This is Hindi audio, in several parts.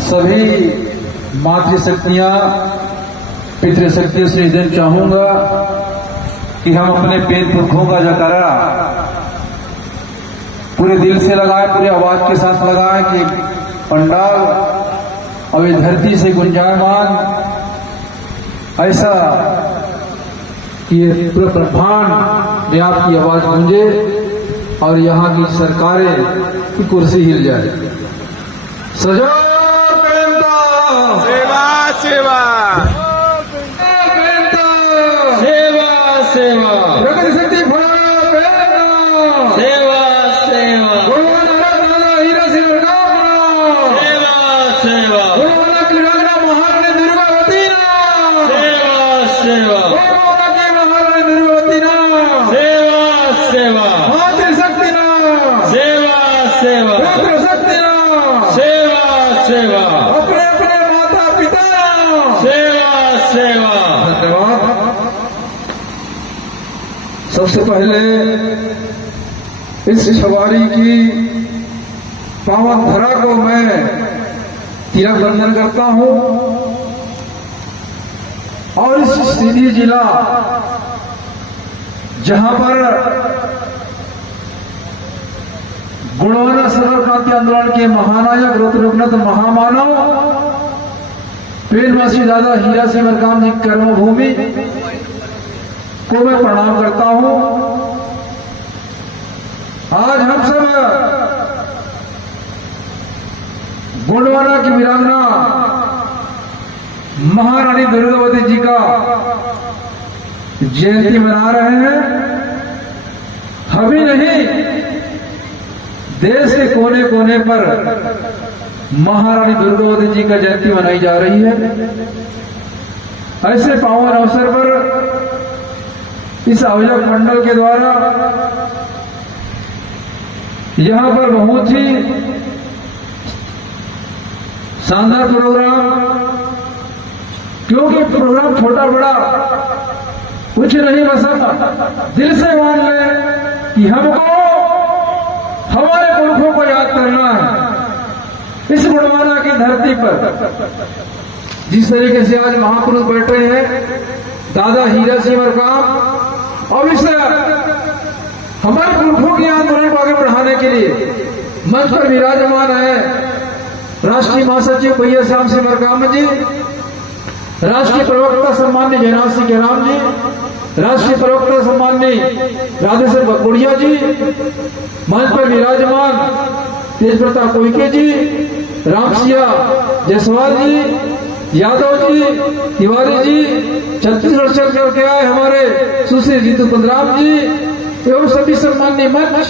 सभी मातृशक्तियां पितृशक्तियों से इधर चाहूंगा कि हम अपने पेट पुरखों का जयकारा पूरे दिल से लगाएं, पूरे आवाज के साथ लगाएं कि पंडाल अब इस धरती से गुंजायमान ऐसा कि ये पूरा ब्रह्मांड में आपकी आवाज गूंजे और यहाँ की सरकारें की कुर्सी हिल जाए। सजो सेवा सेवा सेवा सेवा प्रगति शक्ति सेवा सेवा हीरा सेवा सेवा महारानी दुर्गावती सेवा महारानी दुर्गावती सेवा सेवा मातृशक्ति सेवा सेवा शक्ति सेवा सेवा अपने अपने माता पिता सेवा सेवा। धन्यवाद। सबसे पहले इस छवारी की पावन धरा को मैं तिलक बंधन करता हूं और इस सीधी जिला जहां पर गुणवाना सरल क्रांति आंदोलन के महानायक रुद्रनाथ महामानव पेड़मासी दादा हीरा सिंह मरकाम जी कर्मभूमि को मैं प्रणाम करता हूं। आज हम सब गोंडवाना की वीरांगना महारानी दुर्गावती जी का जयंती मना रहे हैं। हम ही नहीं, देश के कोने कोने पर महारानी दुर्गावती जी का जयंती मनाई जा रही है। ऐसे पावन अवसर पर इस आयोजक मंडल के द्वारा यहां पर बहुत ही शानदार प्रोग्राम, क्योंकि प्रोग्राम छोटा बड़ा कुछ नहीं, बस दिल से मान ले कि हमको हमारे पुरखों को याद करना है। इस गुणवाना की धरती पर जिस तरीके से आज महापुरुष बैठे हैं दादा हीरा सिंह मरकाम, और इस हमारे पुरखों के आंदोलन को आगे बढ़ाने के लिए मंच पर विराजमान है राष्ट्रीय महासचिव भैया श्याम सिंह मरकाम जी, राष्ट्रीय प्रवक्ता सम्मान्य जयनाथ सिंह केराम जी, राष्ट्रीय प्रवक्ता सम्मान्य राधेश्वर बकड़िया जी, मंच पर विराजमान तेज प्रताप कोइके जी, रामसिया जायसवाल जी, यादव जी, तिवारी जी, छत्तीसगढ़ चल करके आए हमारे सुश्री जीतू पंद्राम जी एवं सभी सम्मान्य मंच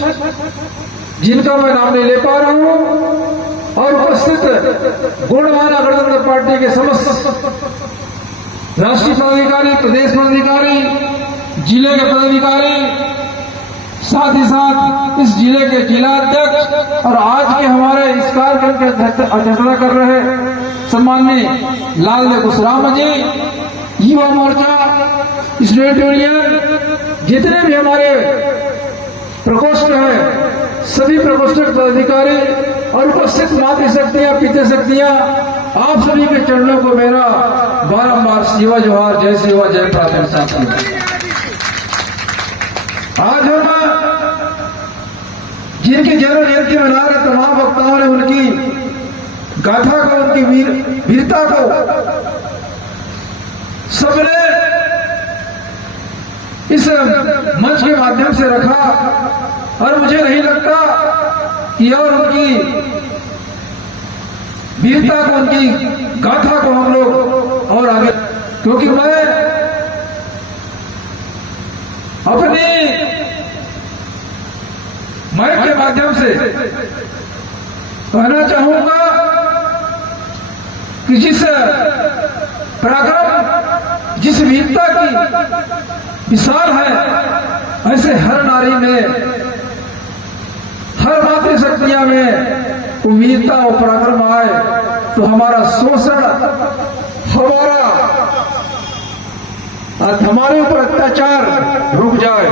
जिनका मैं नाम नहीं ले पा रहा हूं, और उपस्थित गोंडवाना गणतंत्र पार्टी के समस्त राष्ट्रीय पदाधिकारी, प्रदेश पदाधिकारी, जिले के पदाधिकारी, साथ ही साथ इस जिले के जिला अध्यक्ष और आज के हमारे इस कार्यक्रम के अध्यक्षता कर रहे सम्माननीय लाल गुसराम जी, युवा मोर्चा, स्टूडेंट यूनियन, जितने भी हमारे प्रकोष्ठ हैं, सभी प्रकोष्ठ पदाधिकारी और उपस्थित मातृशक्तियां, पितृशक्तियां, आप सभी के चरणों को मेरा बारंबार सेवा जोहार, जय सेवा जय प्रार्थना साथी। आज हम जिनकी जन्म जयंती मना रहे तमाम वक्ताओं ने उनकी गाथा को, उनकी वीरता को सबने इस मंच के माध्यम से रखा, और मुझे नहीं लगता कि और उनकी वीरता को, उनकी गाथा को हम लोग और आगे, क्योंकि मैं अपनी माइक के माध्यम से कहना चाहूंगा कि जिस पराक्रम, जिस वीरता की विशाल है, ऐसे हर नारी में, हर मातृशक्तियां में वो वीरता और पराक्रम आए तो हमारा शोषण, हमारे ऊपर अत्याचार रुक जाए।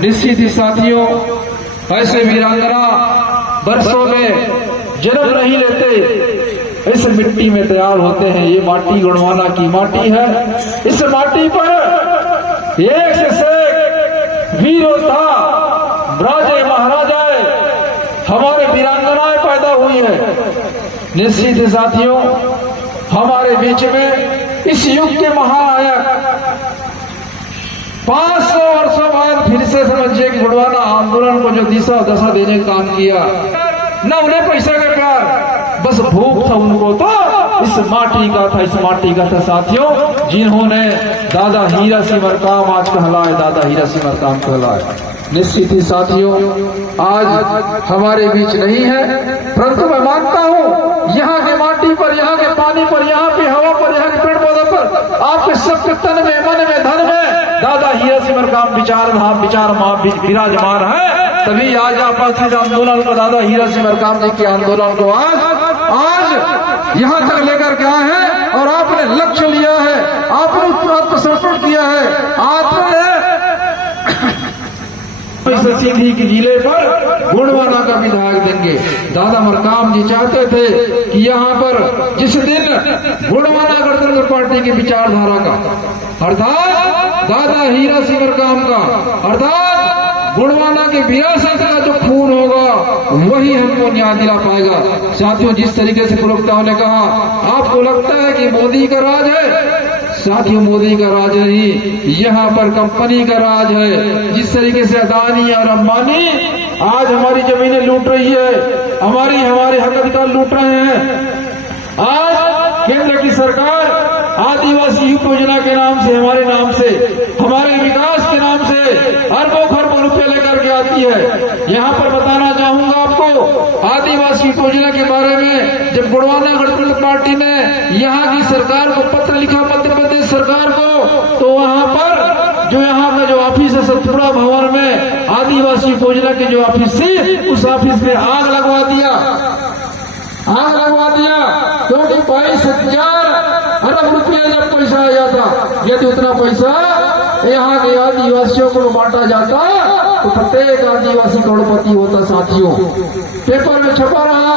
निश्चित ही साथियों, ऐसे वीरांगना वर्षों में जन्म नहीं लेते, इस मिट्टी में तैयार होते हैं। ये माटी गुणवाना की माटी है। इस माटी पर एक से वीर योद्धा, राजे महाराजाए, हमारे वीरांगनाएं पैदा हुई है। निश्चित ही साथियों, हमारे बीच में इस युग के महानायक 500 वर्षों बाद फिर से समझिए कि गुणवाना आंदोलन को जो दिशा दशा देने का काम किया, न उन्हें पैसे का प्यार, बस भूख था उनको, तो इस माटी का था, इस माटी का था साथियों, जिन्होंने दादा हीरा सिंह मरकाम आज कहलाए, दादा हीरा सिंह मरकाम कहलाए। निश्चित ही साथियों, आज हमारे बीच नहीं है, परंतु मैं मानता हूँ यहाँ के माटी पर, यहाँ के पानी पर, यहाँ की हवा पर, यहाँ के पेड़ पौधों पर, आपके सबके तन में, मन में, धन में दादा हीरा सिंह मरकाम विचार विराजमान है। तभी आज आप आंदोलन को, दादा हीरा सिंह मरकाम जी के आंदोलन को आज यहाँ तक लेकर के आए हैं और आपने लक्ष्य लिया है, आपने आत्मसमर्पण किया है। आपने सीधी के जिले पर गुणवाना का विधायक देंगे। दादा मरकाम जी चाहते थे कि यहाँ पर जिस दिन गुणवाना गणतंत्र पार्टी की विचारधारा का, अर्थात दादा हीरा सिंह मरकाम का, अर्थात गुणवाना के विरासत का जो खून होगा वही हमको न्याय दिला पाएगा। साथियों, जिस तरीके से प्रवक्ताओं ने कहा, आपको लगता है कि मोदी का राज है? साथियों, मोदी का राज नहीं, यहाँ पर कंपनी का राज है। जिस तरीके से अदानी और अंबानी आज हमारी जमीनें लूट रही है, हमारे हक अधिकार लूट रहे हैं। आज केंद्र की सरकार आदिवासी योजना के नाम से, हमारे नाम से, हमारे विकास के नाम से अरबों खरबों रुपए लेकर के आती है। यहाँ पर बताना चाहूंगा आपको, आदिवासी योजना के बारे में जब गुणवाना गणतंत्र पार्टी ने यहाँ की सरकार को पत्र लिखा, मध्य प्रदेश सरकार को, तो वहाँ पर जो यहाँ का जो ऑफिस है सतपुड़ा भवन में, आदिवासी योजना की जो ऑफिस थी, उस ऑफिस में आग लगवा दिया, क्योंकि 22,000 अरब रुपया जब पैसा आ जाता, यदि उतना पैसा यहाँ के आदिवासियों को बांटा जाता तो प्रत्येक आदिवासी करोड़पति होता। साथियों, पेपर में छपा रहा,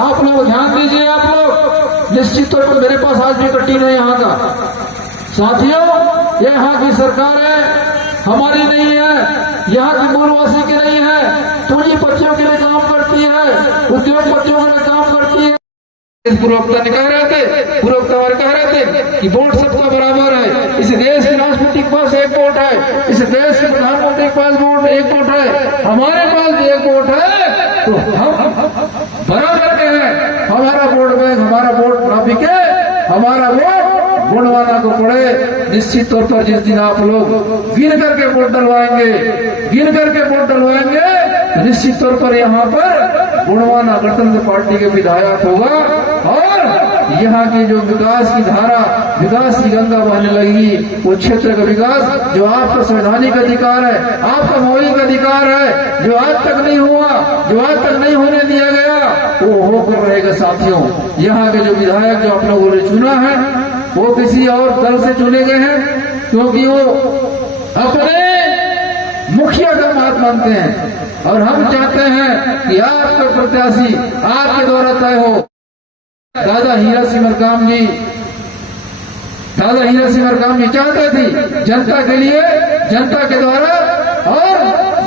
आप लोग ध्यान दीजिए। आप लोग निश्चित तौर पर, मेरे पास आज भी कट्टी नहीं यहाँ का। साथियों, ये यहाँ की सरकार है, हमारी नहीं है, यहाँ की मूलवासी की नहीं है, पूंजीपतियों के लिए काम करती है, उद्योगपतियों के लिए काम करती है। प्रवक्ता ने कह रहे थे कि वोट सबका बराबर है। इस देश के राष्ट्रपति के पास एक वोट है, इस देश के प्रधानमंत्री के पास एक वोट है, हमारे पास भी एक वोट है, तो हम बराबर के हैं। हमारा वोट बैंक, हमारा वोट ना बिके, हमारा वोट गुणवाना को पड़े। निश्चित तौर पर जिस दिन आप लोग गिन करके वोट डलवाएंगे, निश्चित तौर पर यहाँ पर गुणवाना गणतंत्र पार्टी के विधायक होगा और यहाँ की जो विकास की धारा, विकास की गंगा बहने लगेगी। वो क्षेत्र का विकास जो आपका संवैधानिक अधिकार है, आपका मौलिक अधिकार है, जो आज तक नहीं हुआ, जो आज तक नहीं होने दिया गया, वो होकर रहेगा। साथियों, यहाँ के जो विधायक जो आप लोगों ने चुना है, वो किसी और दल से चुने गए हैं, क्योंकि वो अपने मुखिया का बात मानते हैं और हम चाहते हैं कि आपका प्रत्याशी आपके द्वारा तय हो। दादा हीरा सिंह मरकाम जी चाहते थे जनता के लिए, जनता के द्वारा और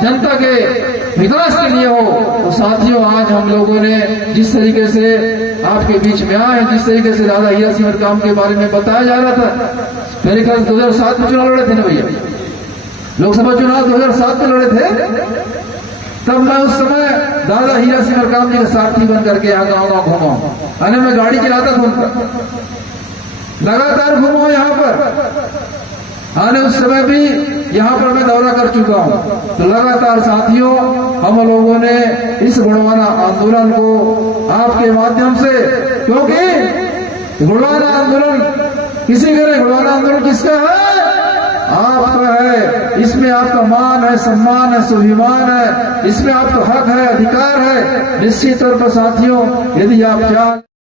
जनता के विकास के लिए हो। तो साथियों, आज हम लोगों ने जिस तरीके से आपके बीच में आए, जिस तरीके से दादा हीरा सिंह मरकाम के बारे में बताया जा रहा था, मेरे ख्याल 2007 में चुनाव लड़े थे ना भैया, लोकसभा चुनाव 2007 में लड़े थे। तब मैं उस समय दादा हीरा सिंह मरकाम जी का सारथी बन करके यहाँ गाँव घूमा, अरे मैं गाड़ी चलाता था उनका, लगातार घूमा यहाँ पर। आने उस समय भी यहाँ पर मैं दौरा कर चुका हूँ। तो लगातार साथियों, हम लोगों ने इस गुणवाना आंदोलन को आपके माध्यम से, क्योंकि गुणवाना आंदोलन किसी का नहीं, गुणवाना आंदोलन किसका है? आपका है। इसमें आपका मान है, सम्मान है, स्वाभिमान है, इसमें आपका हक है, अधिकार है। निश्चित तौर पर साथियों, यदि आप चाह